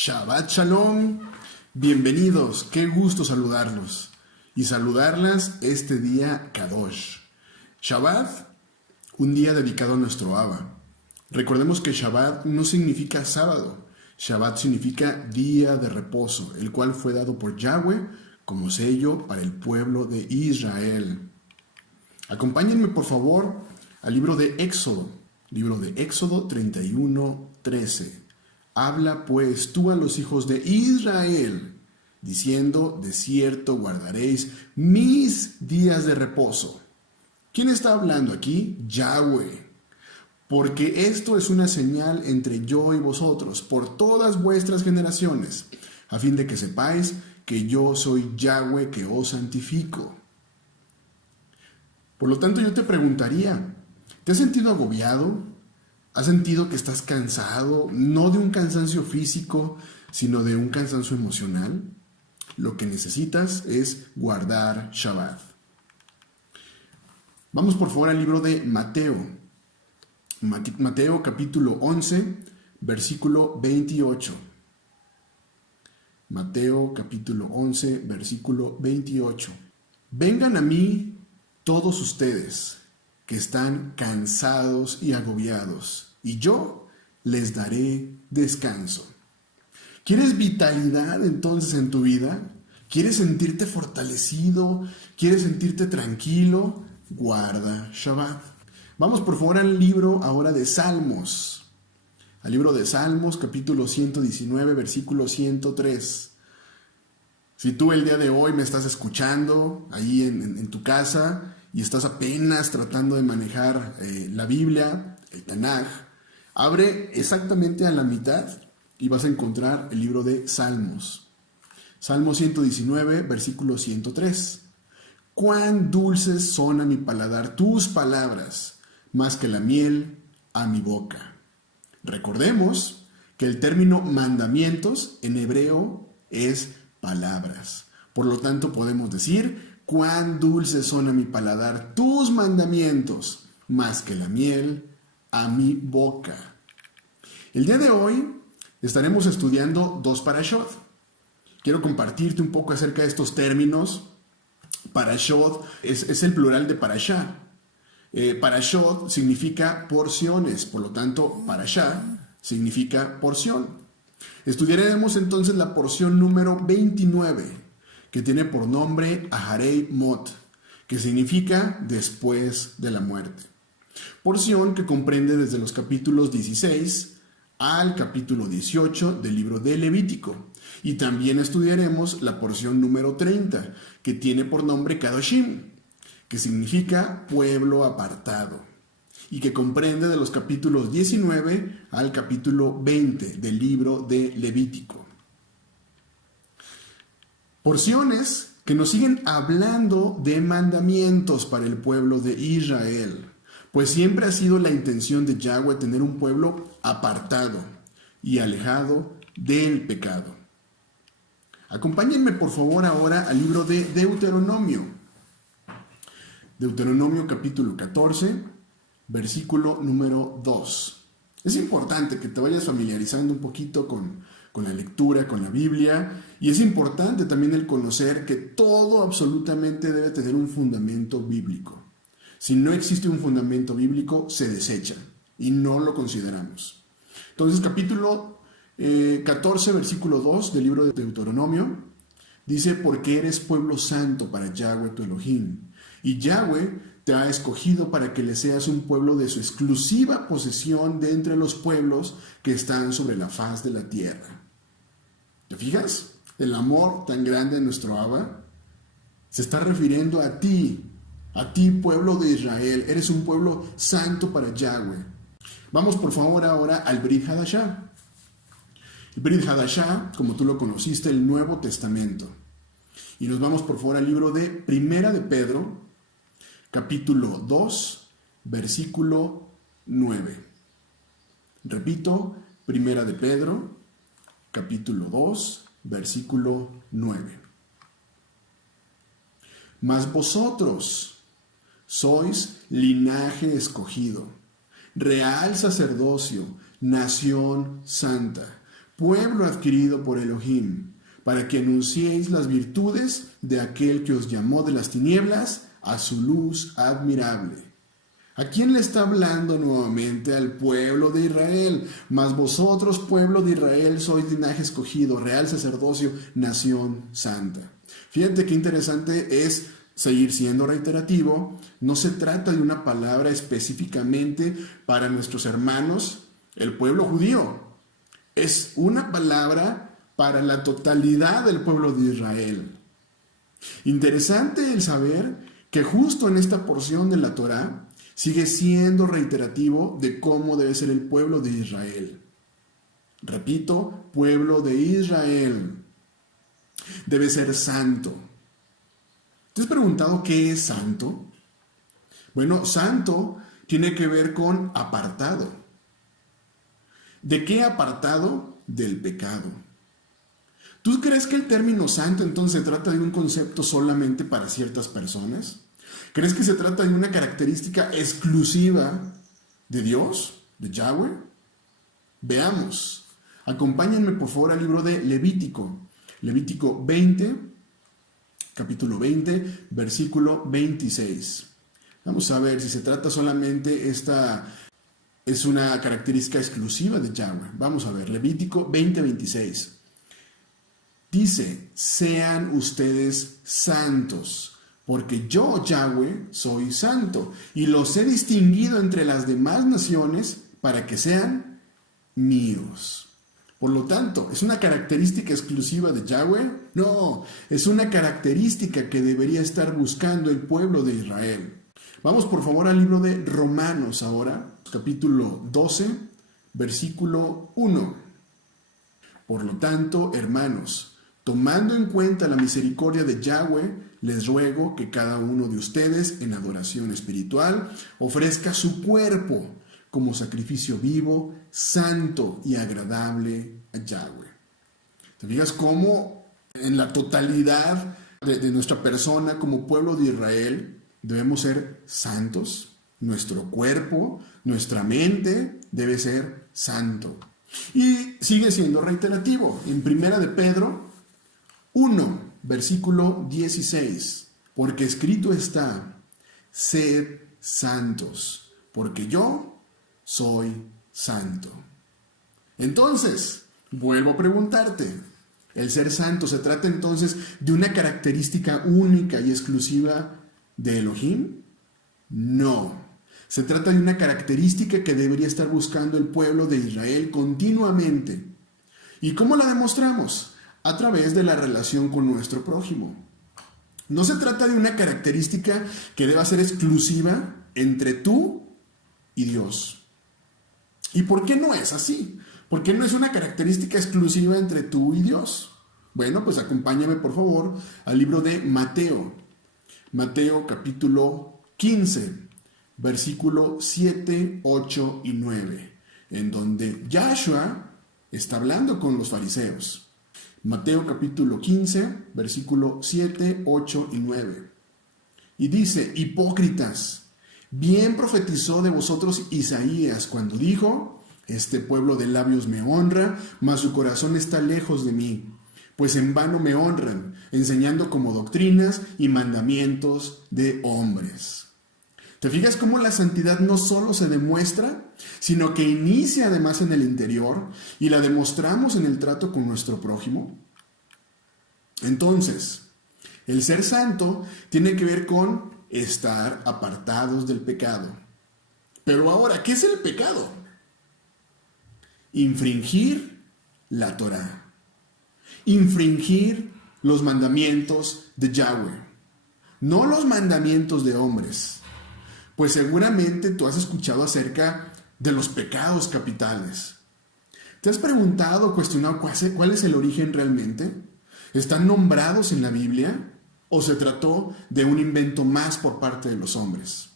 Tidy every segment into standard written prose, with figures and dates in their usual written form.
Shabbat Shalom, bienvenidos, qué gusto saludarlos y saludarlas este día Kadosh. Shabbat, un día dedicado a nuestro Abba. Recordemos que Shabbat no significa sábado, Shabbat significa día de reposo, el cual fue dado por Yahweh como sello para el pueblo de Israel. Acompáñenme por favor al libro de Éxodo 31:13. Habla pues tú a los hijos de Israel, diciendo, de cierto guardaréis mis días de reposo. ¿Quién está hablando aquí? Yahweh. Porque esto es una señal entre yo y vosotros, por todas vuestras generaciones, a fin de que sepáis que yo soy Yahweh que os santifico. Por lo tanto, yo te preguntaría, ¿te has sentido agobiado? ¿Has sentido que estás cansado, no de un cansancio físico, sino de un cansancio emocional? Lo que necesitas es guardar Shabbat. Vamos por favor al libro de Mateo. Mateo capítulo 11, versículo 28. Mateo capítulo 11, versículo 28. Vengan a mí todos ustedes que están cansados y agobiados, y yo les daré descanso. ¿Quieres vitalidad entonces en tu vida? ¿Quieres sentirte fortalecido? ¿Quieres sentirte tranquilo? Guarda Shabbat. Vamos por favor al libro ahora de Salmos. Al libro de Salmos, capítulo 119, versículo 103. Si tú el día de hoy me estás escuchando ahí en tu casa y estás apenas tratando de manejar la Biblia, el Tanaj, abre exactamente a la mitad y vas a encontrar el libro de Salmos. Salmo 119, versículo 103. Cuán dulces son a mi paladar tus palabras, más que la miel a mi boca. Recordemos que el término mandamientos en hebreo es palabras. Por lo tanto, podemos decir, cuán dulces son a mi paladar tus mandamientos, más que la miel a mi boca. El día de hoy estaremos estudiando dos parashot. Quiero compartirte un poco acerca de estos términos. Parashot es el plural de parashá. Parashot significa porciones, por lo tanto, parashá significa porción. Estudiaremos entonces la porción número 29, que tiene por nombre Aharei Mot, que significa después de la muerte. Porción que comprende desde los capítulos 16 al capítulo 18 del libro de Levítico. Y también estudiaremos la porción número 30, que tiene por nombre Kadoshim, que significa pueblo apartado, y que comprende de los capítulos 19 al capítulo 20 del libro de Levítico. Porciones que nos siguen hablando de mandamientos para el pueblo de Israel, pues siempre ha sido la intención de Yahweh tener un pueblo apartado y alejado del pecado. Acompáñenme por favor ahora al libro de Deuteronomio. Deuteronomio capítulo 14, versículo número 2. Es importante que te vayas familiarizando un poquito con la lectura, con la Biblia, y es importante también el conocer que todo absolutamente debe tener un fundamento bíblico. Si no existe un fundamento bíblico, se desecha y no lo consideramos. Entonces, capítulo 14, versículo 2 del libro de Deuteronomio, dice, porque eres pueblo santo para Yahweh tu Elohim, y Yahweh te ha escogido para que le seas un pueblo de su exclusiva posesión de entre los pueblos que están sobre la faz de la tierra. ¿Te fijas? El amor tan grande de nuestro Abba se está refiriendo a ti, pueblo de Israel. Eres un pueblo santo para Yahweh. Vamos por favor ahora al Brit Hadashah. El Brit Hadashah, como tú lo conociste, el Nuevo Testamento. Y nos vamos por favor al libro de Primera de Pedro, capítulo 2, versículo 9. Repito, Primera de Pedro, capítulo 2, versículo 9. Mas vosotros sois linaje escogido, real sacerdocio, nación santa, pueblo adquirido por Elohim, para que anunciéis las virtudes de aquel que os llamó de las tinieblas a su luz admirable. ¿A quién le está hablando nuevamente? Al pueblo de Israel. Mas vosotros, pueblo de Israel, sois linaje escogido, real sacerdocio, nación santa. Fíjate qué interesante es seguir siendo reiterativo. No se trata de una palabra específicamente para nuestros hermanos, el pueblo judío. Es una palabra para la totalidad del pueblo de Israel. Interesante el saber que justo en esta porción de la Torá sigue siendo reiterativo de cómo debe ser el pueblo de Israel. Repito, pueblo de Israel debe ser santo. ¿Te has preguntado qué es santo? Bueno, santo tiene que ver con apartado. ¿De qué apartado? Del pecado. ¿Tú crees que el término santo entonces se trata de un concepto solamente para ciertas personas? ¿Crees que se trata de una característica exclusiva de Dios, de Yahweh? Veamos. Acompáñenme por favor al libro de Levítico. Levítico 20, capítulo 20, versículo 26. Vamos a ver si se trata solamente es una característica exclusiva de Yahweh. Vamos a ver, Levítico 20, 26. Dice, sean ustedes santos, porque yo, Yahweh, soy santo, y los he distinguido entre las demás naciones para que sean míos. Por lo tanto, ¿es una característica exclusiva de Yahweh? No, es una característica que debería estar buscando el pueblo de Israel. Vamos por favor al libro de Romanos ahora, capítulo 12, versículo 1. Por lo tanto, hermanos, tomando en cuenta la misericordia de Yahweh, les ruego que cada uno de ustedes en adoración espiritual ofrezca su cuerpo como sacrificio vivo, santo y agradable a Yahweh. ¿Te fijas cómo en la totalidad de nuestra persona como pueblo de Israel debemos ser santos? Nuestro cuerpo, nuestra mente debe ser santo. Y sigue siendo reiterativo. En Primera de Pedro 1, versículo 16, porque escrito está, sed santos, porque yo soy santo. Entonces, vuelvo a preguntarte, ¿el ser santo se trata entonces de una característica única y exclusiva de Elohim? No, se trata de una característica que debería estar buscando el pueblo de Israel continuamente. ¿Y cómo la demostramos? A través de la relación con nuestro prójimo. No se trata de una característica que deba ser exclusiva entre tú y Dios. ¿Y por qué no es así? ¿Por qué no es una característica exclusiva entre tú y Dios? Bueno, pues acompáñame por favor al libro de Mateo. Mateo capítulo 15, versículo 7, 8 y 9, en donde Yahshua está hablando con los fariseos. Mateo capítulo 15, versículo 7, 8 y 9. Y dice, hipócritas, bien profetizó de vosotros Isaías cuando dijo, este pueblo de labios me honra, mas su corazón está lejos de mí, pues en vano me honran, enseñando como doctrinas y mandamientos de hombres. ¿Te fijas cómo la santidad no solo se demuestra, sino que inicia además en el interior y la demostramos en el trato con nuestro prójimo? Entonces, el ser santo tiene que ver con estar apartados del pecado. Pero ahora, ¿qué es el pecado? Infringir la Torá. Infringir los mandamientos de Yahweh. No los mandamientos de hombres. Pues seguramente tú has escuchado acerca de los pecados capitales. ¿Te has preguntado, cuestionado cuál es el origen realmente? ¿Están nombrados en la Biblia o se trató de un invento más por parte de los hombres?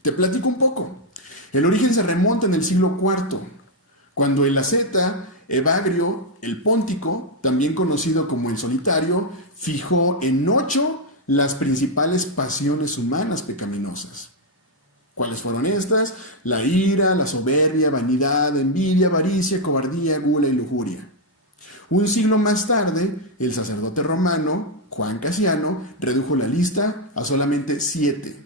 Te platico un poco. El origen se remonta en el siglo IV, cuando el asceta Evagrio el Póntico, también conocido como el Solitario, fijó en 8 las principales pasiones humanas pecaminosas. ¿Cuáles fueron estas? La ira, la soberbia, vanidad, envidia, avaricia, cobardía, gula y lujuria. Un siglo más tarde, el sacerdote romano, Juan Casiano, redujo la lista a solamente 7.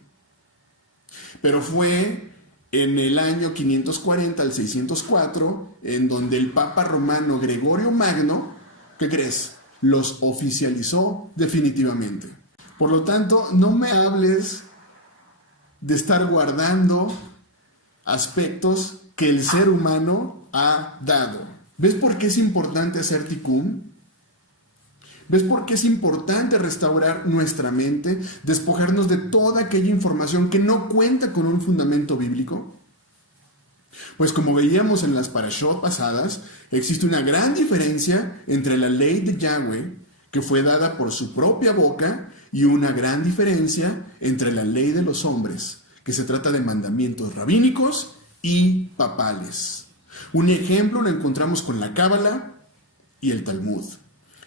Pero fue en el año 540 al 604 en donde el Papa romano Gregorio Magno, ¿qué crees?, los oficializó definitivamente. Por lo tanto, no me hables de estar guardando aspectos que el ser humano ha dado. ¿Ves por qué es importante hacer tikkun? ¿Ves por qué es importante restaurar nuestra mente, despojarnos de toda aquella información que no cuenta con un fundamento bíblico? Pues como veíamos en las parashot pasadas, existe una gran diferencia entre la ley de Yahweh, que fue dada por su propia boca, y una gran diferencia entre la ley de los hombres, que se trata de mandamientos rabínicos y papales. Un ejemplo lo encontramos con la Cábala y el Talmud.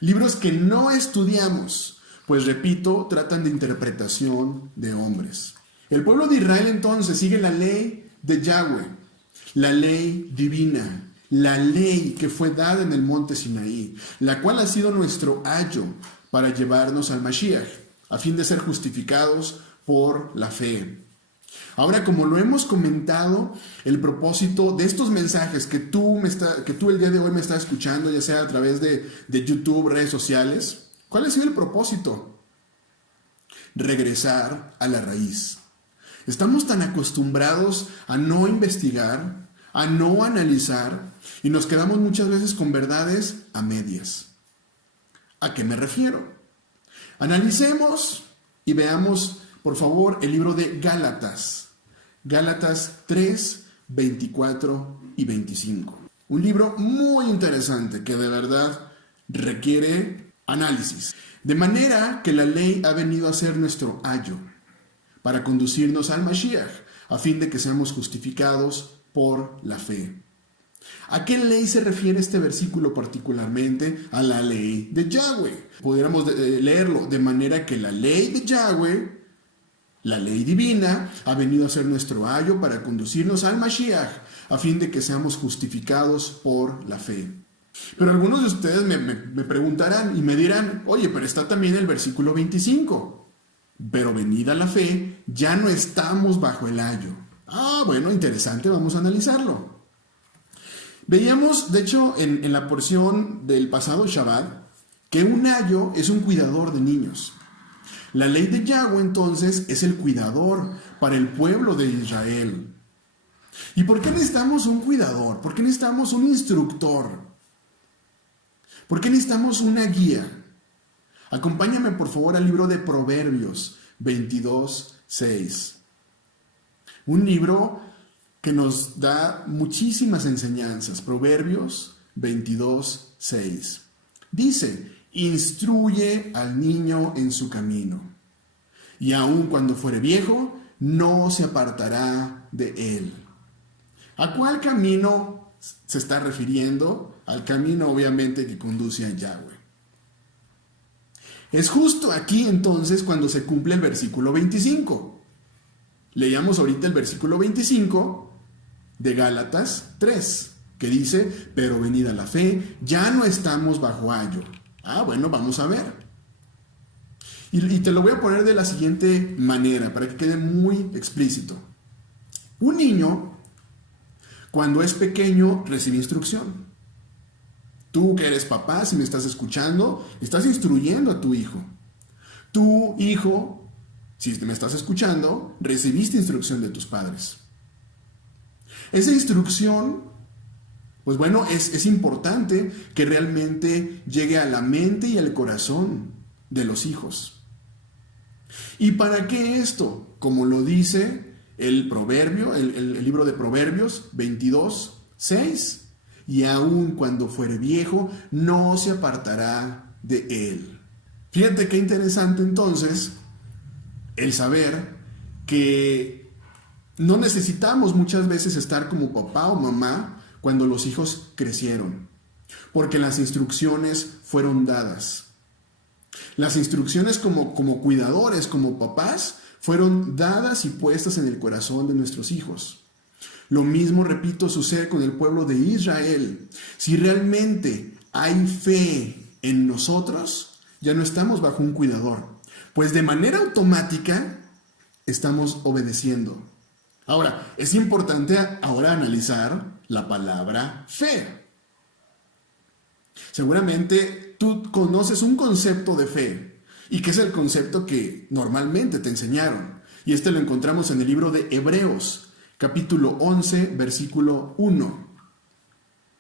Libros que no estudiamos, pues repito, tratan de interpretación de hombres. El pueblo de Israel entonces sigue la ley de Yahweh, la ley divina, la ley que fue dada en el monte Sinaí, la cual ha sido nuestro ayo para llevarnos al Mashiach, a fin de ser justificados por la fe. Ahora, como lo hemos comentado, el propósito de estos mensajes que tú el día de hoy me estás escuchando, ya sea a través de YouTube, redes sociales, ¿cuál ha sido el propósito? Regresar a la raíz. Estamos tan acostumbrados a no investigar, a no analizar, y nos quedamos muchas veces con verdades a medias. ¿A qué me refiero? Analicemos y veamos, por favor, el libro de Gálatas. Gálatas 3, 24 y 25. Un libro muy interesante que de verdad requiere análisis. De manera que la ley ha venido a ser nuestro ayo para conducirnos al Mashiach, a fin de que seamos justificados por la fe. ¿A qué ley se refiere este versículo particularmente? A la ley de Yahweh. Pudiéramos leerlo de manera que la ley de Yahweh, la ley divina, ha venido a ser nuestro ayo para conducirnos al Mashiach, a fin de que seamos justificados por la fe. Pero algunos de ustedes me preguntarán y me dirán, oye, pero está también el versículo 25. Pero venida la fe, ya no estamos bajo el ayo. Bueno, interesante, vamos a analizarlo. Veíamos, de hecho, en la porción del pasado Shabbat, que un ayo es un cuidador de niños. La ley de Yahweh, entonces, es el cuidador para el pueblo de Israel. ¿Y por qué necesitamos un cuidador? ¿Por qué necesitamos un instructor? ¿Por qué necesitamos una guía? Acompáñame, por favor, al libro de Proverbios 22, 6. Un libro que nos da muchísimas enseñanzas. Proverbios 22, 6. Dice: instruye al niño en su camino, y aun cuando fuere viejo, no se apartará de él. ¿A cuál camino se está refiriendo? Al camino, obviamente, que conduce a Yahweh. Es justo aquí, entonces, cuando se cumple el versículo 25. Leíamos ahorita el versículo 25 de Gálatas 3, que dice: pero venida la fe, ya no estamos bajo ayo. Bueno, vamos a ver. Y te lo voy a poner de la siguiente manera, para que quede muy explícito. Un niño, cuando es pequeño, recibe instrucción. Tú que eres papá, si me estás escuchando, estás instruyendo a tu hijo. Tu hijo, si me estás escuchando, recibiste instrucción de tus padres. Esa instrucción, pues bueno, es importante que realmente llegue a la mente y al corazón de los hijos. ¿Y para qué esto? Como lo dice el proverbio, el libro de Proverbios 22, 6. Y aun cuando fuere viejo, no se apartará de él. Fíjate qué interesante entonces el saber que no necesitamos muchas veces estar como papá o mamá cuando los hijos crecieron, porque las instrucciones fueron dadas. Las instrucciones como cuidadores, como papás, fueron dadas y puestas en el corazón de nuestros hijos. Lo mismo, repito, sucede con el pueblo de Israel. Si realmente hay fe en nosotros, ya no estamos bajo un cuidador, pues de manera automática estamos obedeciendo. Ahora, es importante ahora analizar la palabra fe. Seguramente tú conoces un concepto de fe, y que es el concepto que normalmente te enseñaron. Y este lo encontramos en el libro de Hebreos, capítulo 11, versículo 1.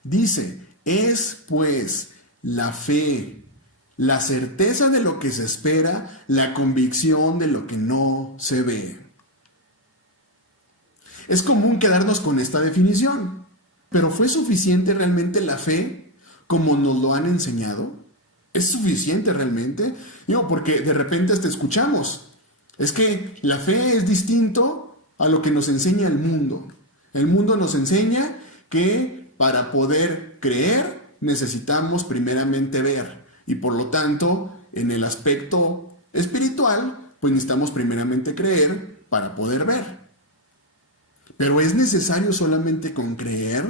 Dice, es pues la fe, la certeza de lo que se espera, la convicción de lo que no se ve. Es común quedarnos con esta definición, pero ¿fue suficiente realmente la fe como nos lo han enseñado? ¿Es suficiente realmente? Digo, porque de repente te escuchamos. Es que la fe es distinto a lo que nos enseña el mundo. El mundo nos enseña que para poder creer necesitamos primeramente ver. Y por lo tanto, en el aspecto espiritual, pues necesitamos primeramente creer para poder ver. ¿Pero es necesario solamente con creer?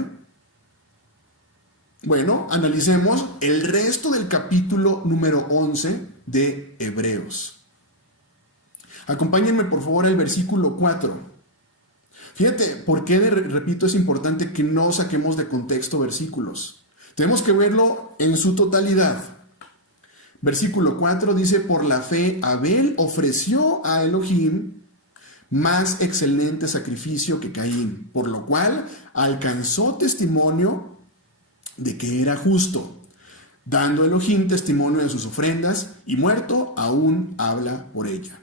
Bueno, analicemos el resto del capítulo número 11 de Hebreos. Acompáñenme por favor al versículo 4. Fíjate, ¿por qué, repito, es importante que no saquemos de contexto versículos? Tenemos que verlo en su totalidad. Versículo 4 dice, por la fe Abel ofreció a Elohim más excelente sacrificio que Caín, por lo cual alcanzó testimonio de que era justo, dando Elohim testimonio de sus ofrendas, y muerto aún habla por ella.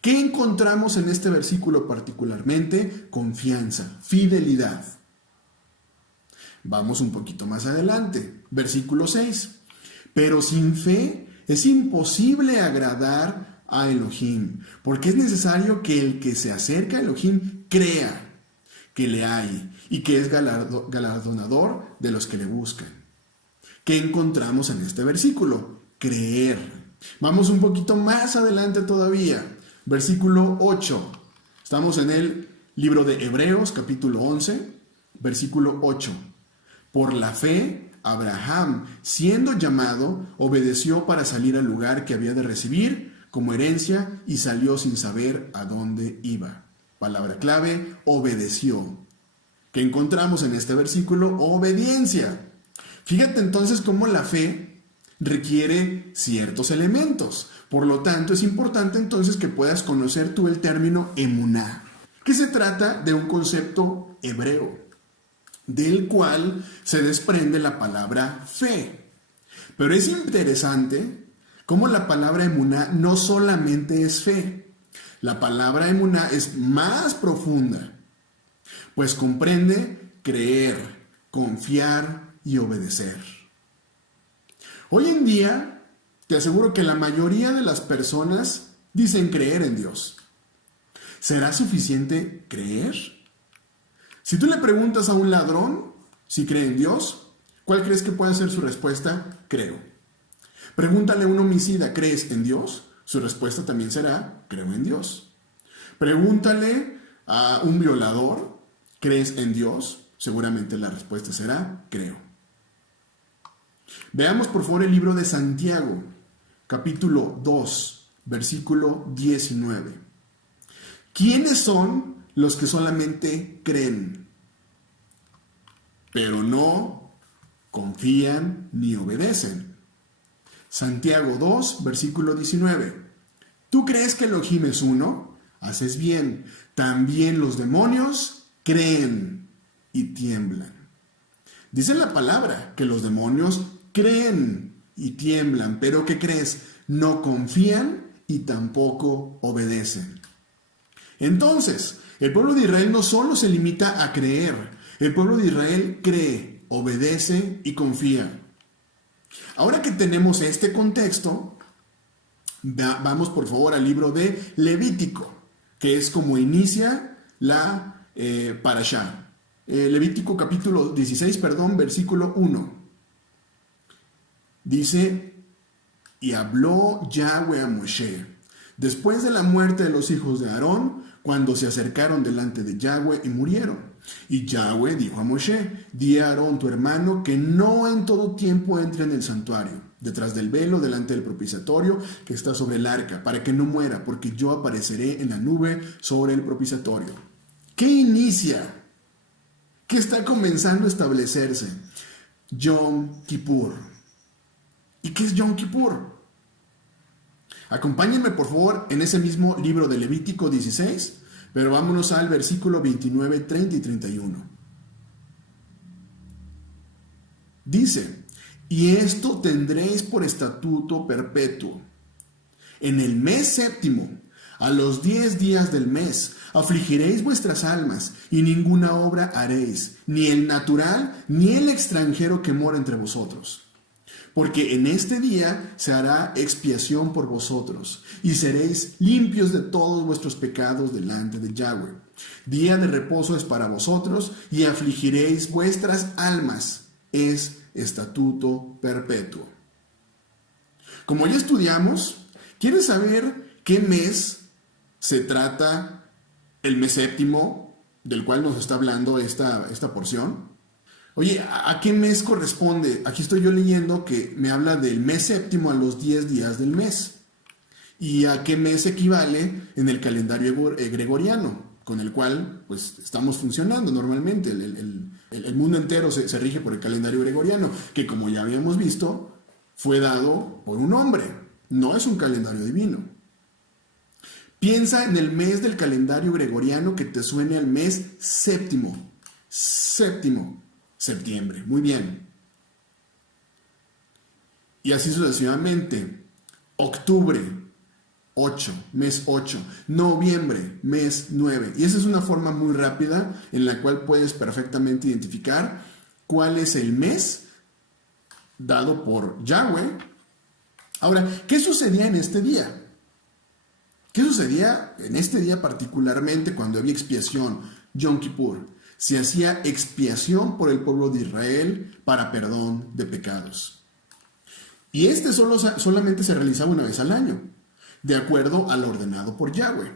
¿Qué encontramos en este versículo particularmente? Confianza, fidelidad. Vamos un poquito más adelante, versículo 6. Pero sin fe es imposible agradar a Elohim, porque es necesario que el que se acerca a Elohim crea que le hay y que es galardonador de los que le buscan. ¿Qué encontramos en este versículo? Creer. Vamos un poquito más adelante todavía. Versículo 8. Estamos en el libro de Hebreos, capítulo 11, versículo 8. Por la fe, Abraham, siendo llamado, obedeció para salir al lugar que había de recibir como herencia y salió sin saber a dónde iba. Palabra clave, obedeció. ¿Qué encontramos en este versículo? Obediencia. Fíjate entonces cómo la fe requiere ciertos elementos. Por lo tanto, es importante entonces que puedas conocer tú el término emuná, que se trata de un concepto hebreo, del cual se desprende la palabra fe. Pero es interesante cómo la palabra emuná no solamente es fe. La palabra emuná es más profunda, pues comprende creer, confiar y obedecer. Hoy en día, te aseguro que la mayoría de las personas dicen creer en Dios. ¿Será suficiente creer? Si tú le preguntas a un ladrón si cree en Dios, ¿cuál crees que puede ser su respuesta? Creo. Pregúntale a un homicida, ¿crees en Dios? Su respuesta también será, creo en Dios. Pregúntale a un violador, ¿crees en Dios? Seguramente la respuesta será, creo. Veamos por favor el libro de Santiago, capítulo 2, versículo 19. ¿Quiénes son los que solamente creen, pero no confían ni obedecen? Santiago 2, versículo 19. ¿Tú crees que Elohim es uno? Haces bien. También los demonios creen y tiemblan. Dice la palabra que los demonios creen y tiemblan, pero ¿qué crees? No confían y tampoco obedecen. Entonces, el pueblo de Israel no solo se limita a creer, el pueblo de Israel cree, obedece y confía. Ahora que tenemos este contexto, vamos por favor al libro de Levítico, que es como inicia la parashá. Levítico capítulo 16, versículo 1. Dice, y habló Yahweh a Moshe, después de la muerte de los hijos de Aarón, cuando se acercaron delante de Yahweh y murieron. Y Yahweh dijo a Moshe, di a Aarón tu hermano que no en todo tiempo entre en el santuario, detrás del velo, delante del propiciatorio que está sobre el arca, para que no muera, porque yo apareceré en la nube sobre el propiciatorio. ¿Qué inicia? ¿Qué está comenzando a establecerse? Yom Kippur. ¿Y qué es Yom Kippur? Acompáñenme por favor en ese mismo libro de Levítico 16, pero vámonos al versículo 29, 30 y 31. Dice, y esto tendréis por estatuto perpetuo. En el mes séptimo, a los 10 días del mes, afligiréis vuestras almas, y ninguna obra haréis, ni el natural, ni el extranjero que mora entre vosotros. Porque en este día se hará expiación por vosotros, y seréis limpios de todos vuestros pecados delante de Yahweh. Día de reposo es para vosotros, y afligiréis vuestras almas. Es estatuto perpetuo. Como ya estudiamos, ¿quieres saber qué mes se trata el mes séptimo del cual nos está hablando esta porción? Oye, ¿a qué mes corresponde? Aquí estoy yo leyendo que me habla del mes séptimo a los 10 días del mes. ¿Y a qué mes equivale en el calendario gregoriano, con el cual pues estamos funcionando normalmente? El mundo entero se rige por el calendario gregoriano, que como ya habíamos visto, fue dado por un hombre. No es un calendario divino. Piensa en el mes del calendario gregoriano que te suene al mes séptimo. Séptimo. Septiembre. Muy bien. Y así sucesivamente. Octubre, 8, mes 8. Noviembre, mes 9. Y esa es una forma muy rápida en la cual puedes perfectamente identificar cuál es el mes dado por Yahweh. Ahora, ¿qué sucedía en este día? ¿Qué sucedía en este día particularmente cuando había expiación? Yom Kippur. Se hacía expiación por el pueblo de Israel para perdón de pecados. Y este solamente se realizaba una vez al año, de acuerdo al ordenado por Yahweh.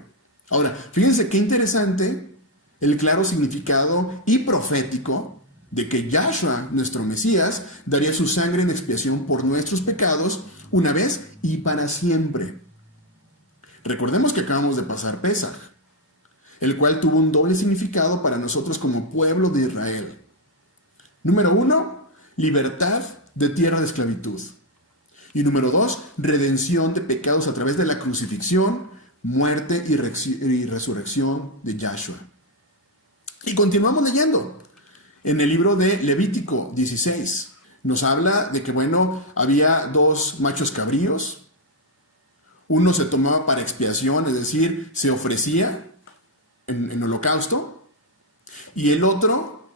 Ahora, fíjense qué interesante el claro significado y profético de que Yahshua, nuestro Mesías, daría su sangre en expiación por nuestros pecados una vez y para siempre. Recordemos que acabamos de pasar Pesaj, el cual tuvo un doble significado para nosotros como pueblo de Israel. Número 1, libertad de tierra de esclavitud. Y número 2, redención de pecados a través de la crucifixión, muerte y resurrección de Yahshua. Y continuamos leyendo. En el libro de Levítico 16 nos habla de que, había 2 machos cabríos. Uno se tomaba para expiación, es decir, se ofrecía en holocausto, y el otro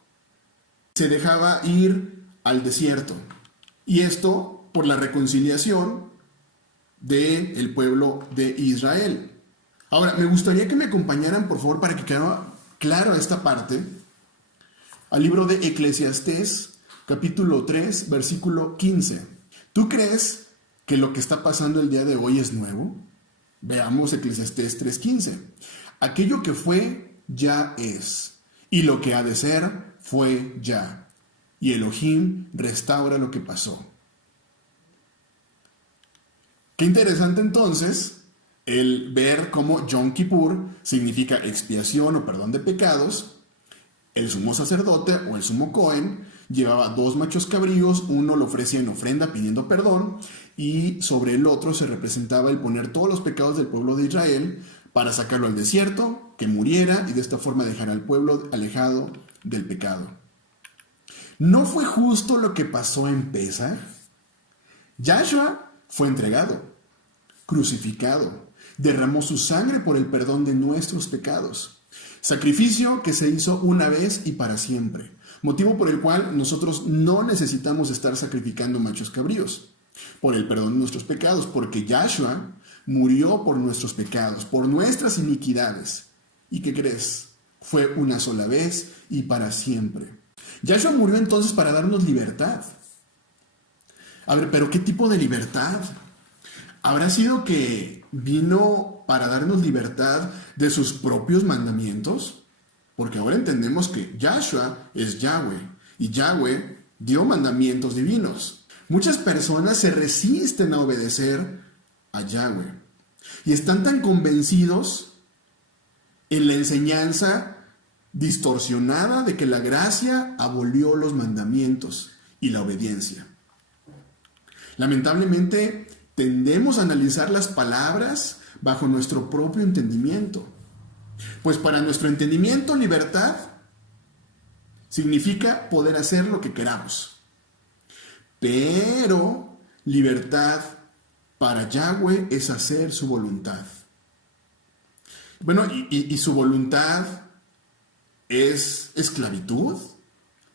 se dejaba ir al desierto. Y esto por la reconciliación del pueblo de Israel. Ahora, me gustaría que me acompañaran, por favor, para que quede claro esta parte, al libro de Eclesiastés, capítulo 3, versículo 15. ¿Tú crees que lo que está pasando el día de hoy es nuevo? Veamos Eclesiastés 3:15. Aquello que fue, ya es, y lo que ha de ser, fue ya. Y Elohim restaura lo que pasó. Qué interesante entonces el ver cómo Yom Kippur significa expiación o perdón de pecados. El sumo sacerdote o el sumo Cohen llevaba 2 machos cabríos, uno lo ofrecía en ofrenda pidiendo perdón, y sobre el otro se representaba el poner todos los pecados del pueblo de Israel para sacarlo al desierto, que muriera y de esta forma dejar al pueblo alejado del pecado. ¿No fue justo lo que pasó en Pesaj? Yahshua fue entregado, crucificado, derramó su sangre por el perdón de nuestros pecados. Sacrificio que se hizo una vez y para siempre, motivo por el cual nosotros no necesitamos estar sacrificando machos cabríos por el perdón de nuestros pecados, porque Yahshua murió por nuestros pecados, por nuestras iniquidades. ¿Y qué crees? Fue una sola vez y para siempre. Yahshua murió entonces para darnos libertad. A ver, ¿pero qué tipo de libertad? ¿Habrá sido que vino para darnos libertad de sus propios mandamientos? Porque ahora entendemos que Yahshua es Yahweh y Yahweh dio mandamientos divinos. Muchas personas se resisten a obedecer a Yahweh y están tan convencidos en la enseñanza distorsionada de que la gracia abolió los mandamientos y la obediencia. Lamentablemente, tendemos a analizar las palabras bajo nuestro propio entendimiento. Pues para nuestro entendimiento, libertad significa poder hacer lo que queramos. Pero libertad para Yahweh es hacer su voluntad. Bueno, y su voluntad es esclavitud.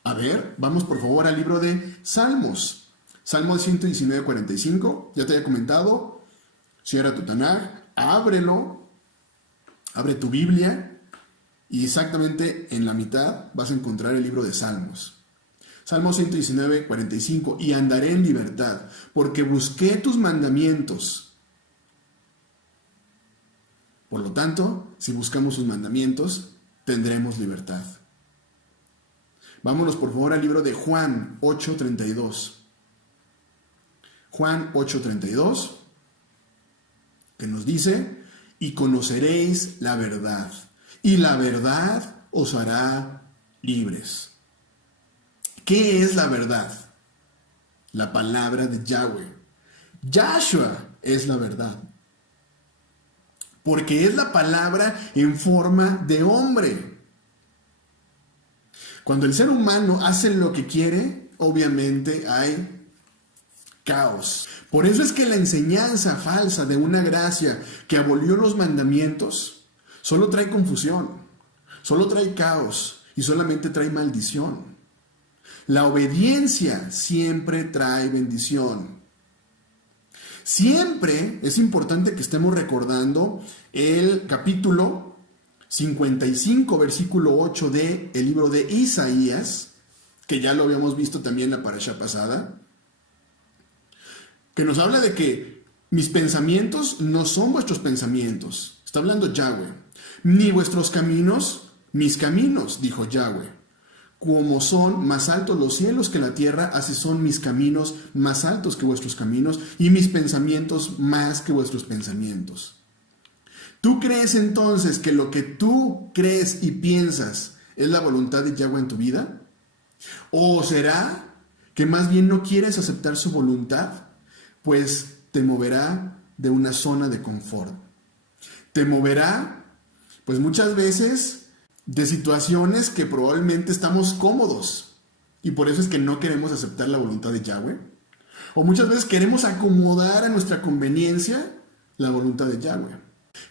A ver, vamos por favor al libro de Salmos. Salmo 119, 45. Ya te había comentado. Cierra tu Tanaj, ábrelo, abre tu Biblia y exactamente en la mitad vas a encontrar el libro de Salmos. Salmo 119, 45. Y andaré en libertad, porque busqué tus mandamientos. Por lo tanto, si buscamos sus mandamientos, tendremos libertad. Vámonos por favor al libro de Juan 8:32. Juan 8:32, que nos dice, y conoceréis la verdad, y la verdad os hará libres. ¿Qué es la verdad? La palabra de Yahweh. Yahshua es la verdad. Porque es la palabra en forma de hombre. Cuando el ser humano hace lo que quiere, obviamente hay caos. Por eso es que la enseñanza falsa de una gracia que abolió los mandamientos solo trae confusión, solo trae caos y solamente trae maldición. La obediencia siempre trae bendición. Siempre es importante que estemos recordando el capítulo 55, versículo 8 del libro de Isaías, que ya lo habíamos visto también en la parashá pasada, que nos habla de que mis pensamientos no son vuestros pensamientos. Está hablando Yahweh. Ni vuestros caminos, mis caminos, dijo Yahweh. Como son más altos los cielos que la tierra, así son mis caminos más altos que vuestros caminos y mis pensamientos más que vuestros pensamientos. ¿Tú crees entonces que lo que tú crees y piensas es la voluntad de Yahweh en tu vida? ¿O será que más bien no quieres aceptar su voluntad? Pues te moverá de una zona de confort. Te moverá, pues muchas veces, de situaciones que probablemente estamos cómodos. Y por eso es que no queremos aceptar la voluntad de Yahweh. O muchas veces queremos acomodar a nuestra conveniencia la voluntad de Yahweh.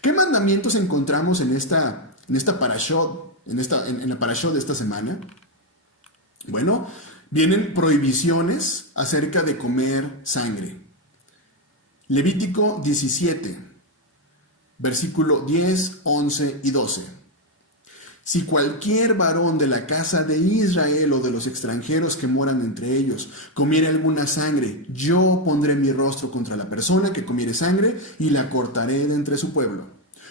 ¿Qué mandamientos encontramos en esta parashot, en la parashot de esta semana? Bueno, vienen prohibiciones acerca de comer sangre. Levítico 17, versículo 10, 11 y 12. Si cualquier varón de la casa de Israel o de los extranjeros que moran entre ellos comiere alguna sangre, yo pondré mi rostro contra la persona que comiere sangre y la cortaré de entre su pueblo.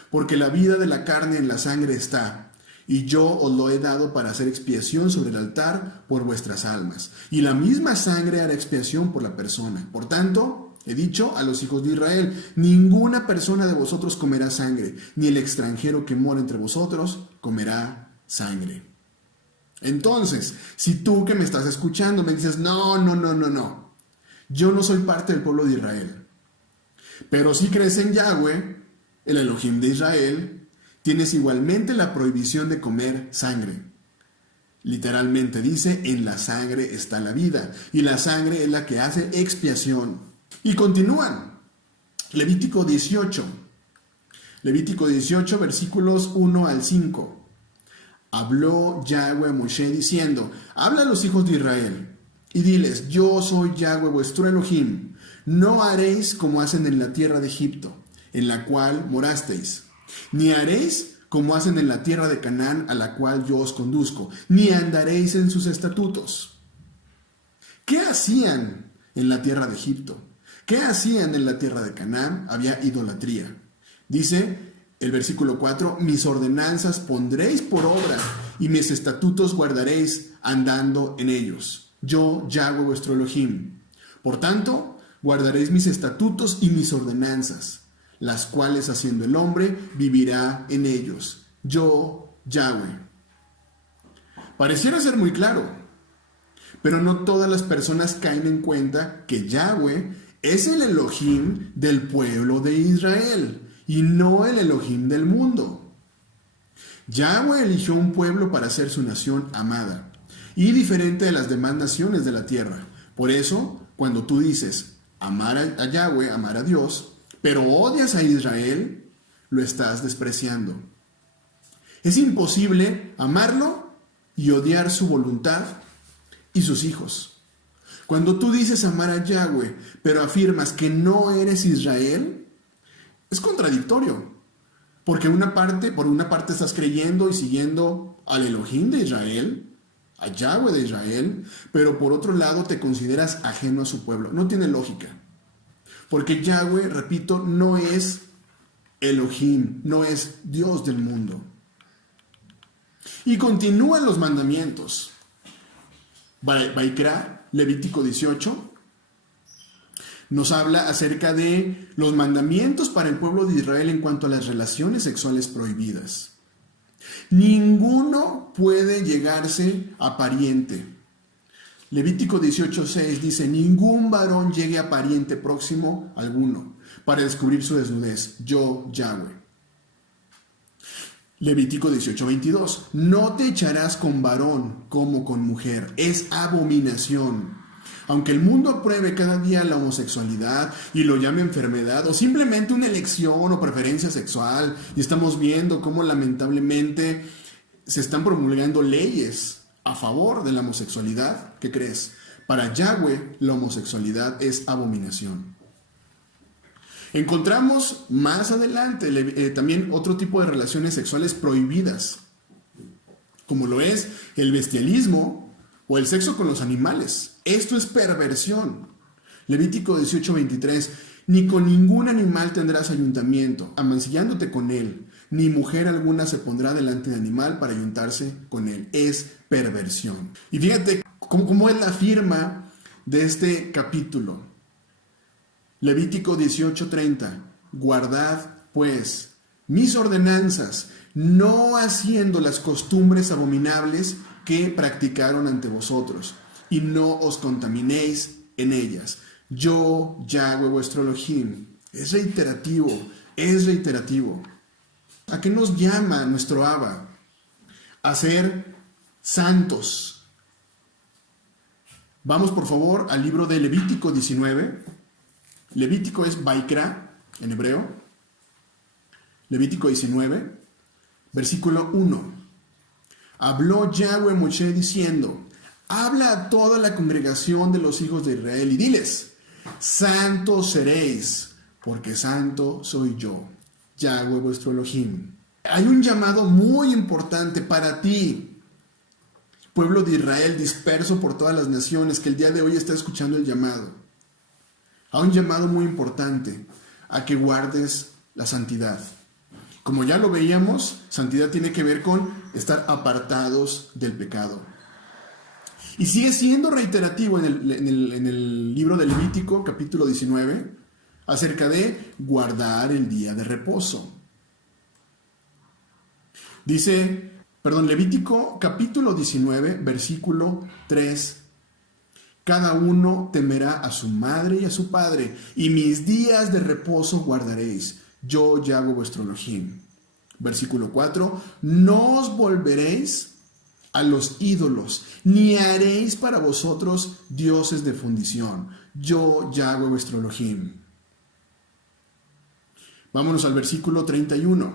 Porque la vida de la carne en la sangre está, y yo os lo he dado para hacer expiación sobre el altar por vuestras almas. Y la misma sangre hará expiación por la persona. Por tanto, he dicho a los hijos de Israel, ninguna persona de vosotros comerá sangre, ni el extranjero que mora entre vosotros comerá sangre. Entonces, si tú que me estás escuchando me dices, no, yo no soy parte del pueblo de Israel, pero si crees en Yahweh, el Elohim de Israel, tienes igualmente la prohibición de comer sangre. Literalmente dice, en la sangre está la vida, y la sangre es la que hace expiación. Y continúan. Levítico 18, versículos 1 al 5. Habló Yahweh a Moshe diciendo, habla a los hijos de Israel y diles, yo soy Yahweh vuestro Elohim. No haréis como hacen en la tierra de Egipto, en la cual morasteis, ni haréis como hacen en la tierra de Canaán, a la cual yo os conduzco, ni andaréis en sus estatutos. ¿Qué hacían en la tierra de Egipto? ¿Qué hacían en la tierra de Canaán? Había idolatría. Dice el versículo 4, mis ordenanzas pondréis por obra y mis estatutos guardaréis andando en ellos. Yo, Yahweh vuestro Elohim. Por tanto, guardaréis mis estatutos y mis ordenanzas, las cuales haciendo el hombre vivirá en ellos. Yo, Yahweh. Pareciera ser muy claro, pero no todas las personas caen en cuenta que Yahweh es el Elohim del pueblo de Israel y no el Elohim del mundo. Yahweh eligió un pueblo para ser su nación amada y diferente de las demás naciones de la tierra. Por eso, cuando tú dices amar a Yahweh, amar a Dios, pero odias a Israel, lo estás despreciando. Es imposible amarlo y odiar su voluntad y sus hijos. Cuando tú dices amar a Yahweh, pero afirmas que no eres Israel, es contradictorio. Porque por una parte estás creyendo y siguiendo al Elohim de Israel, a Yahweh de Israel, pero por otro lado te consideras ajeno a su pueblo. No tiene lógica. Porque Yahweh, repito, no es Elohim, no es Dios del mundo. Y continúan los mandamientos. Vaikra, Levítico 18, nos habla acerca de los mandamientos para el pueblo de Israel en cuanto a las relaciones sexuales prohibidas. Ninguno puede llegarse a pariente. Levítico 18:6 dice, ningún varón llegue a pariente próximo alguno para descubrir su desnudez. Yo, Yahweh. Levítico 18:22, no te echarás con varón como con mujer, es abominación. Aunque el mundo apruebe cada día la homosexualidad y lo llame enfermedad o simplemente una elección o preferencia sexual, y estamos viendo cómo lamentablemente se están promulgando leyes a favor de la homosexualidad, ¿qué crees? Para Yahweh la homosexualidad es abominación. Encontramos más adelante también otro tipo de relaciones sexuales prohibidas, como lo es el bestialismo o el sexo con los animales. Esto es perversión. Levítico 18:23, ni con ningún animal tendrás ayuntamiento, amancillándote con él, ni mujer alguna se pondrá delante de animal para ayuntarse con él. Es perversión. Y fíjate cómo es la firma de este capítulo. Levítico 18:30, guardad pues mis ordenanzas, no haciendo las costumbres abominables que practicaron ante vosotros, y no os contaminéis en ellas. Yo, Yahweh vuestro Elohim. Es reiterativo, es reiterativo. ¿A qué nos llama nuestro Abba? A ser santos. Vamos por favor al libro de Levítico 19. Levítico es Vaikra en hebreo. Levítico 19, versículo 1. Habló Yahweh a Moshe diciendo, habla a toda la congregación de los hijos de Israel y diles, santos seréis, porque santo soy yo, Yahweh vuestro Elohim. Hay un llamado muy importante para ti, pueblo de Israel disperso por todas las naciones, que el día de hoy está escuchando el llamado. Hay un llamado muy importante a que guardes la santidad. Como ya lo veíamos, santidad tiene que ver con estar apartados del pecado. Y sigue siendo reiterativo en el libro de Levítico, capítulo 19, acerca de guardar el día de reposo. Levítico, capítulo 19, versículo 3. Cada uno temerá a su madre y a su padre, y mis días de reposo guardaréis. Yo, Yahweh vuestro Elohim. Versículo 4. No os volveréis a los ídolos, ni haréis para vosotros dioses de fundición. Yo, Yahweh vuestro Elohim. Vámonos al versículo 31.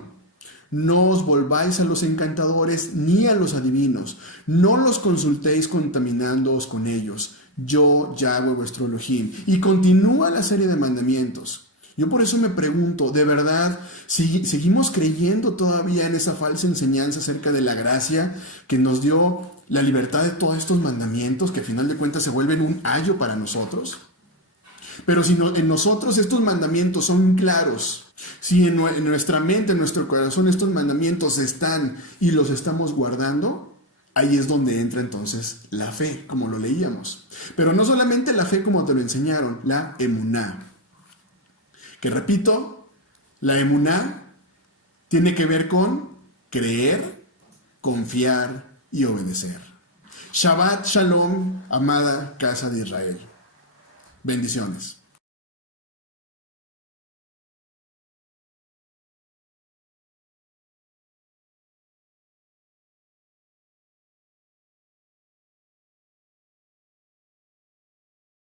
No os volváis a los encantadores ni a los adivinos. No los consultéis contaminándoos con ellos. Yo, Yahweh vuestro Elohim. Y continúa la serie de mandamientos. Yo por eso me pregunto, ¿de verdad seguimos creyendo todavía en esa falsa enseñanza acerca de la gracia que nos dio la libertad de todos estos mandamientos que al final de cuentas se vuelven un ayo para nosotros? Pero si en nosotros estos mandamientos son claros, si en nuestra mente, en nuestro corazón estos mandamientos están y los estamos guardando, ahí es donde entra entonces la fe, como lo leíamos. Pero no solamente la fe como te lo enseñaron, la emuná. Que repito, la emuná tiene que ver con creer, confiar y obedecer. Shabbat Shalom, amada casa de Israel. Bendiciones.